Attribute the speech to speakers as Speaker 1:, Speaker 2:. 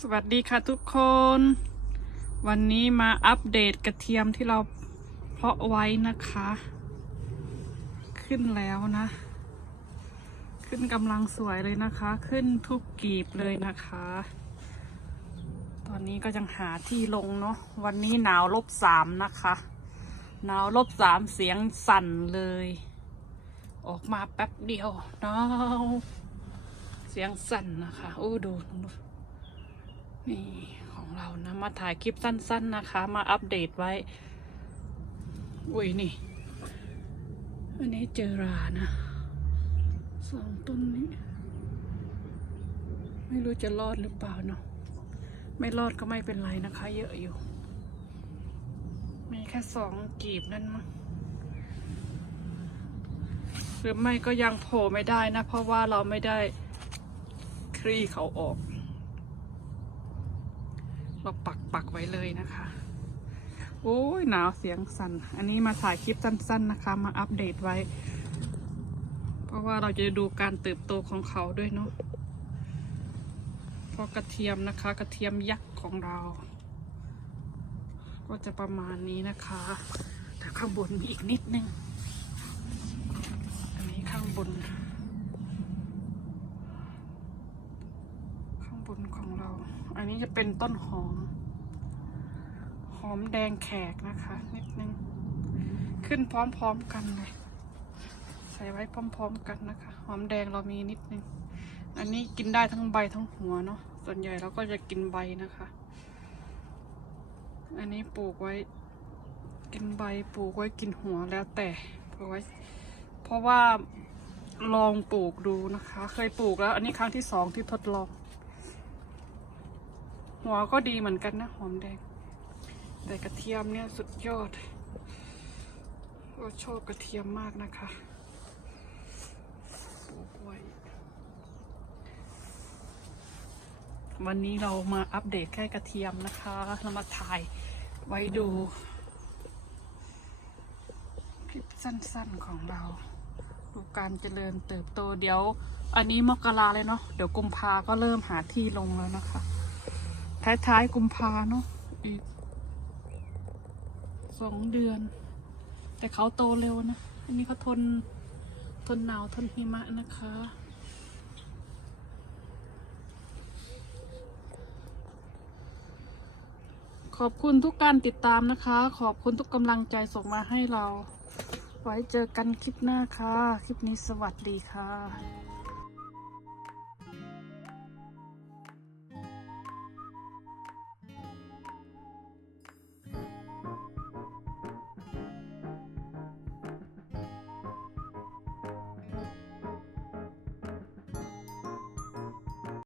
Speaker 1: สวัสดีค่ะทุกคน วันนี้มาอัปเดตกระเทียมที่เราเพาะไว้นะคะ ขึ้นแล้วนะ ขึ้นกำลังสวยเลยนะคะ ขึ้นทุกกีบเลยนะคะ ตอนนี้ก็ยังหาที่ลงเนาะวันนี้หนาวลบสามนะคะหนาวลบสามเสียงสั่นเลย ออกมาแป๊บเดียวหนาวเสียงสั่นนะคะ โอ้ดูดู นี่ของเรานะ มาถ่ายคลิปสั้น ๆนะคะ มาอัปเดตไว้ อุ้ยนี่ อันนี้เจอรานะสองต้นนี้ ไม่รู้จะรอดหรือเปล่าเนาะไม่รอดก็ไม่เป็นไรนะคะ เยอะอยู่ มีแค่สองกีบนั่นมั้งหรือไม่ก็ยังโผล่ไม่ได้นะ เพราะว่าเราไม่ได้คลี่เขาออก เราปักปักไว้เลยนะคะ โอ้ยหนาวเสียงสั่น อันนี้มาถ่ายคลิปสั้น ๆนะคะ มาอัปเดตไว้ เพราะว่าเราจะดูการเติบโตของเขาด้วยเนาะพราะกระเทียมนะคะ กระเทียมยักษ์ของเรา ก็จะประมาณนี้นะคะ แต่ข้างบนมีอีกนิดนึง อันนี้ข้างบน ข้างบ นของเรา อันนี้จะเป็นต้นหอม หอมแดงแขกนะคะ นิดนึง ขึ้นพร้อมๆกันเลย ใส่ไว้พร้อมๆกันนะคะ หอมแดงเรามีนิดนึง อันนี้กินได้ทั้งใบทั้งหัวเนาะ ส่วนใหญ่เราก็จะกินใบนะคะ อันนี้ปลูกไว้ กินใบปลูกไว้กินหัวแล้วแต่ปลูกไว้ เพราะว่าลองปลูกดูนะคะ เคยปลูกแล้ว อันนี้ครั้งที่สองที่ทดลอง หัวก็ดีเหมือนกันนะหอมแดง แต่กระเทียมเนี่ยสุดยอดก็ชอบกระเทียมมากนะคะปลูกไว้วันนี้เรามาอัปเดตแค่กระเทียมนะคะ เรามาถ่ายไว้ดู คลิปสั้นๆของเรา ดูการเจริญเติบโตเดี๋ยว อันนี้มกราเลยเนาะเดี๋ยวกุมภาก็เริ่มหาที่ลงแล้วนะคะ ท้ายๆกุมภาเนาะอีกสองเดือน แต่เขาโตเร็วนะ อันนี้เขาทนทนหนาวทนหิมะนะคะ ขอบคุณทุกการติดตามนะคะ ขอบคุณทุกกำลังใจส่งมาให้เรา ไว้เจอกันคลิปหน้าค่ะ คลิปนี้สวัสดีค่ะ